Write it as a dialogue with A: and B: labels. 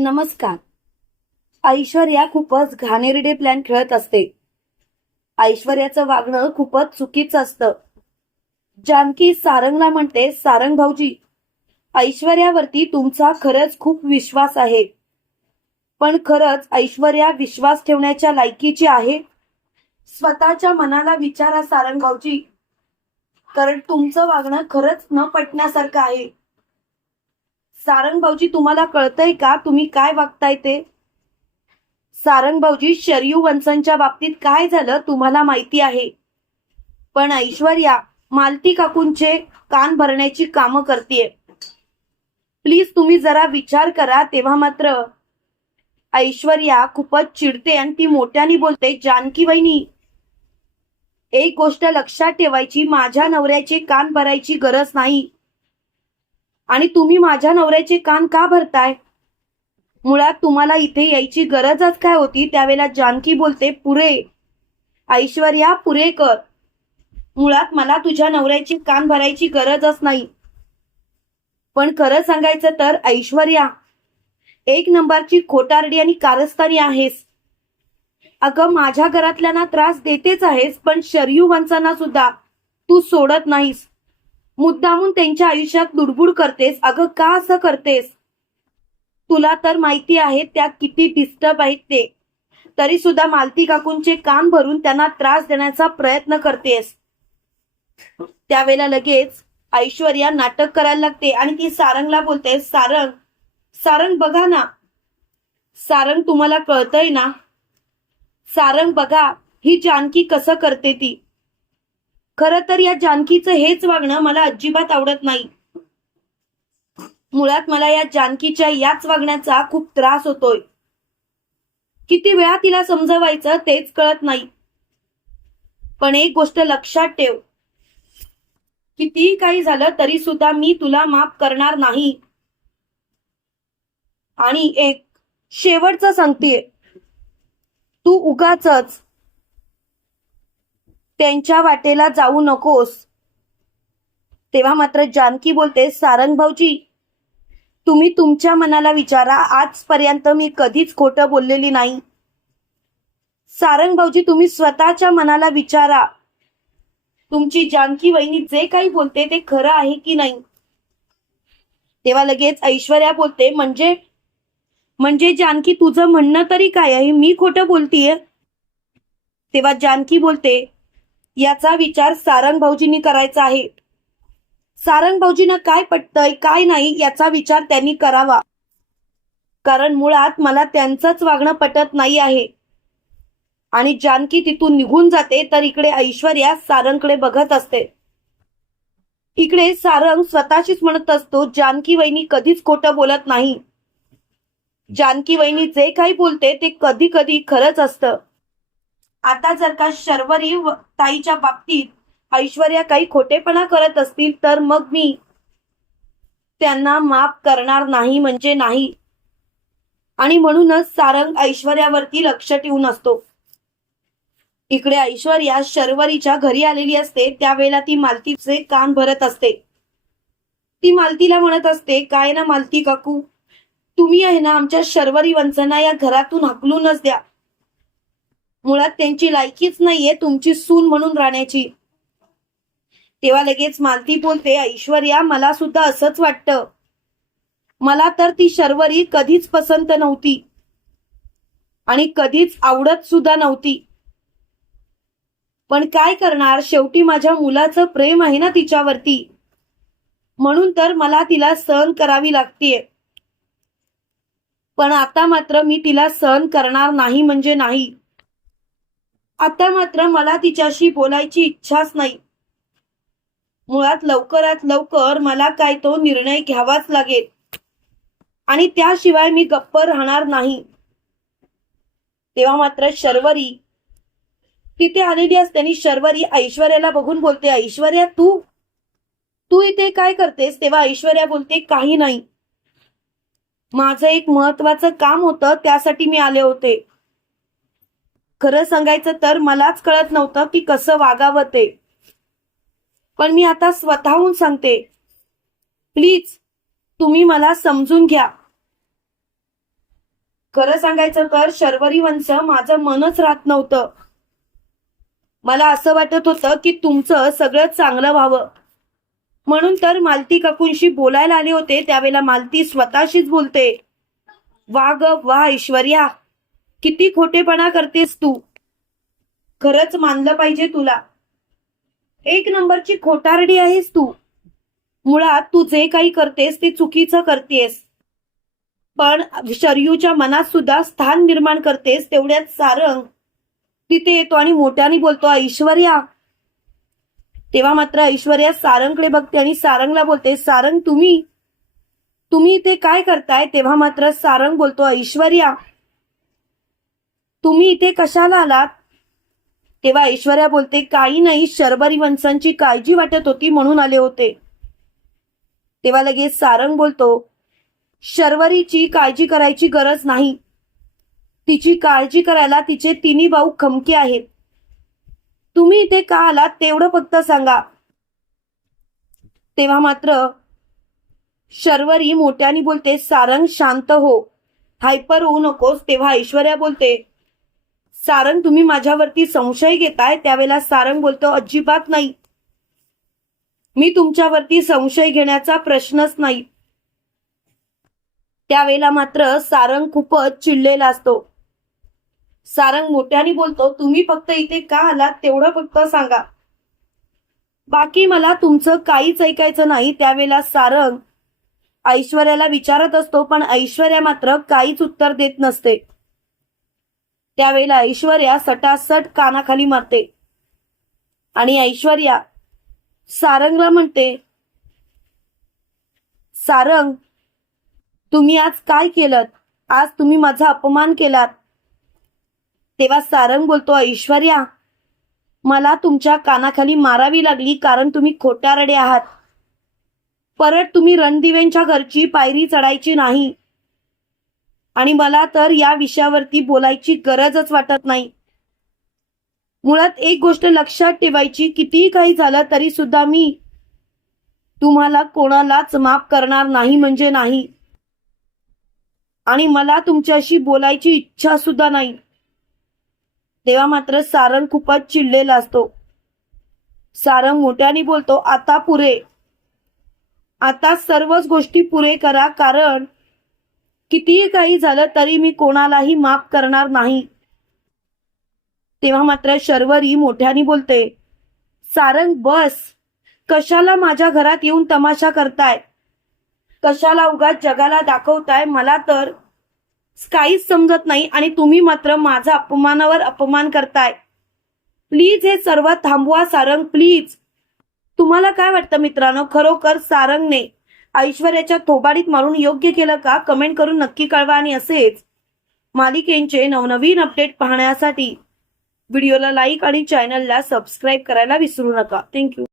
A: नमस्कार. ऐश्वर्या खूपच घाणेरडे प्लॅन खेळत असते. ऐश्वर्याचं वागणं खूपच चुकीचं असतं. जानकी सारंगला म्हणते सारंग भाऊजी ऐश्वर्यावरती तुमचा खरंच खूप विश्वास आहे. पण खरंच ऐश्वर्या विश्वास ठेवण्याच्या लायकीची आहे. स्वतःच्या मनाला विचारा सारंग भाऊजी. कारण तुमचं वागणं खरंच न पटण्यासारखं आहे. सारंग भाऊजी तुम्हाला कळतंय का? तुम्ही काय वागताय ते? सारंग भाऊजी शरयू वंशांच्या बाबतीत काय झालं तुम्हाला माहिती आहे. पण ऐश्वर्या मालती काकूंचे कान भरण्याची कामं करते प्लीज तुम्ही जरा विचार करा तेव्हा मात्र ऐश्वर्या खूपच चिडते आणि ती मोठ्याने बोलते जानकी वहिनी एक गोष्ट लक्षात ठेवायची माझ्या नवऱ्याचे कान भरायची गरज नाही. आणि तुम्ही माझ्या नवऱ्याचे कान का भरताय? मुळात तुम्हाला इथे यायची गरजच काय होती? त्यावेळेला जानकी बोलते पुरे ऐश्वर्या पुरे कर. मुळात मला तुझ्या नवऱ्याची कान भरायची गरजच नाही. पण खरं सांगायचं तर ऐश्वर्या एक नंबरची खोटारडी आणि कारस्थानी आहेस. अगं माझ्या घरातल्यांना त्रास देतेच आहेस पण शरयू वंशांना सुद्धा तू सोडत नाहीस. मुद्दामून त्यांच्या आयुष्यात लुडबुड करतेस. अगं का असं करतेस? तुला तर माहिती आहे त्या किती डिस्टर्ब आहेत ते. तरी सुद्धा मालती काकूंचे कान भरून त्यांना त्रास देण्याचा प्रयत्न करतेस. त्यावेळेला लगेच ऐश्वर्या नाटक करायला लागते आणि ती सारंगला बोलते सारंग सारंग बघा ना. सारंग तुम्हाला कळतंय ना? सारंग बघा ही जानकी कसं करते ती. खरं तर या जानकीचं हेच वागणं मला अजिबात आवडत नाही. मुळात मला या जानकीच्या याच वागण्याचा खूप त्रास होतोय. किती वेळा तिला समजवायचं तेच कळत नाही. पण एक गोष्ट लक्षात ठेव. कितीही काही झालं तरी सुद्धा मी तुला माफ करणार नाही. आणि एक शेवटचं सांगतेय. तू उगाच त्यांच्या वाटेला जाऊ नकोस. तेव्हा मात्र जानकी बोलते सारंग भाऊजी तुम्ही तुमच्या मनाला विचारा आजपर्यंत मी कधीच खोटं बोललेली नाही. सारंग भाऊजी तुम्ही स्वतःच्या मनाला विचारा. तुमची जानकी वहिनी जे काही बोलते ते खरं आहे की नाही? तेव्हा लगेच ऐश्वर्या बोलते म्हणजे म्हणजे जानकी तुझं म्हणणं तरी काय आहे? मी खोटं बोलतीये? तेव्हा जानकी बोलते याचा विचार सारंग भाऊजींनी करायचा आहे. सारंग भाऊजींना काय पटतंय काय नाही याचा विचार त्यांनी करावा. कारण मुळात मला त्यांचंच वागणं पटत नाही आहे. आणि जानकी तिथून निघून जाते तर इकडे ऐश्वर्या सारंगकडे बघत असते. इकडे सारंग स्वतःशीच म्हणत असतो जानकी वहिनी कधीच खोटं बोलत नाही. जानकी वहिनी जे काही बोलते ते कधी कधी खरंच असतं. आता जर का शर्वरी ताईच्या बाबतीत ऐश्वर्या काही खोटेपणा करत असतील तर मग मी त्यांना माफ करणार नाही म्हणजे नाही. आणि म्हणूनच सारंग ऐश्वर्यावरती लक्ष ठेवून असतो. इकडे ऐश्वर्या शर्वरीच्या घरी आलेली असते त्यावेळेला ती मालतीचे कान भरत असते. ती मालतीला म्हणत असते काय ना मालती काकू तुम्ही आहे ना आमच्या शर्वरी वंचना या घरातून हकलूनच द्या. मुळात त्यांची लायकीच नाहीये तुमची सून म्हणून राहण्याची. तेव्हा लगेच मालती बोलते ऐश्वर्या मला सुद्धा असंच वाटतं. मला तर ती शर्वरी कधीच पसंत नव्हती. आणि कधीच आवडत सुद्धा नव्हती. पण काय करणार? शेवटी माझ्या मुलाचं प्रेम आहे ना तिच्यावरती. म्हणून तर मला तिला सहन करावी लागतीये. पण आता मात्र मी तिला सहन करणार नाही म्हणजे नाही. आता मात्र मला तिच्याशी बोलायची इच्छाच नाही. मुळात लवकरात लवकर मला काय तो निर्णय घ्यावाच लागेल. आणि त्याशिवाय मी गप्प राहणार नाही. तेव्हा मात्र शर्वरी तिथे आलेली असते आणि शर्वरी ऐश्वर्याला बघून बोलते ऐश्वर्या तू? तू इथे काय करतेस? तेव्हा ऐश्वर्या बोलते काही नाही. माझं एक महत्वाचं काम होतं त्यासाठी मी आले होते. खरं सांगायचं तर मलाच कळत नव्हतं की कसं वागावं ते. पण मी आता स्वतःहून सांगते. प्लीज तुम्ही मला समजून घ्या. खरं सांगायचं तर शर्वरी वंश माझं मनच राहत नव्हतं. मला असं वाटत होतं की तुमचं सगळं चांगलं व्हावं. म्हणून तर मालती काकूंशी बोलायला आले होते त्यावेळेला मालती स्वतःशीच बोलते. वा ग वा ऐश्वर्या किती खोटेपणा करतेस तू? खरंच मानलं पाहिजे तुला. एक नंबरची खोटारडी आहेस तू. मुळात तू जे काही करतेस ते चुकीचं करतेस. पण शरयूच्या मनात सुद्धा स्थान निर्माण करतेस तेवढ्यात सारंग तिथे येतो आणि मोठ्याने बोलतो ऐश्वर्या. तेव्हा मात्र ऐश्वर्या सारंगकडे बघते आणि सारंगला बोलते सारंग तुम्ही? तुम्ही इथे काय करताय? तेव्हा मात्र सारंग बोलतो ऐश्वर्या. तुम्ही इथे कशाला आलात? तेव्हा ऐश्वर्या बोलते काही नाही शर्वरी वंशांची काळजी वाटत होती म्हणून आले होते. तेव्हा लगेच सारंग बोलतो शर्वरीची काळजी करायची गरज नाही. तिची काळजी करायला तिचे तिन्ही भाऊ खमके आहेत. तुम्ही इथे का आलात तेवढं फक्त सांगा. तेव्हा मात्र शर्वरी मोठ्याने बोलते सारंग शांत हो. हायपर होऊ नकोस. तेव्हा ऐश्वर्या बोलते सारंग तुम्ही माझ्यावरती संशय घेताय त्यावेळेला सारंग बोलतो अजिबात नाही. मी तुमच्यावरती संशय घेण्याचा प्रश्नच नाही. त्यावेळेला मात्र सारंग खूपच चिडलेला असतो. सारंग मोठ्याने बोलतो तुम्ही फक्त इथे का आलात तेवढं फक्त सांगा. बाकी मला तुमचं काहीच ऐकायचं नाही. त्यावेळेला सारंग ऐश्वर्याला विचारत असतो पण ऐश्वर्या मात्र काहीच उत्तर देत नसते. त्यावेळेला ऐश्वर्या सटासट कानाखाली मारते. आणि ऐश्वर्या सारंगला म्हणते सारंग तुम्ही आज काय केलं आज तुम्ही माझा अपमान केलात. तेव्हा सारंग बोलतो ऐश्वर्या मला तुमच्या कानाखाली मारावी लागली कारण तुम्ही खोटारडे आहात. परत तुम्ही रणदिवेंच्या घरची पायरी चढायची नाही. आणि मला तर या विषयावरती बोलायची गरजच वाटत नाही. मुळात एक गोष्ट लक्षात ठेवायची कितीही काही झालं तरी सुद्धा मी तुम्हाला कोणालाच माफ करणार नाही म्हणजे नाही. आणि मला तुमच्याशी बोलायची इच्छा सुद्धा नाही. तेव्हा मात्र सारंग खूपच चिडलेला असतो. सारंग मोठ्याने बोलतो आता पुरे. आता सर्वच गोष्टी पुरे करा कारण कितीही काही झालं तरी मी कोणालाही माफ करणार नाही. तेव्हा मात्र शर्वरी मोठ्याने बोलते सारंग बस. कशाला माझ्या घरात येऊन तमाशा करताय? कशाला उगाच जगाला दाखवताय? मला तर काहीच समजत नाही आणि तुम्ही मात्र माझा अपमानावर अपमान करताय. प्लीज हे सर्व थांबवा सारंग प्लीज. तुम्हाला काय वाटतं मित्रांनो? खरोखर सारंगने ऐश्वर्याच्या थोबाडीत मारून योग्य केलं का? कमेंट करून नक्की कळवा आणि असेच मालिकेंचे नवनवीन अपडेट पाहण्यासाठी व्हिडिओला लाईक आणि चॅनलला सबस्क्राईब करायला विसरू नका. थँक्यू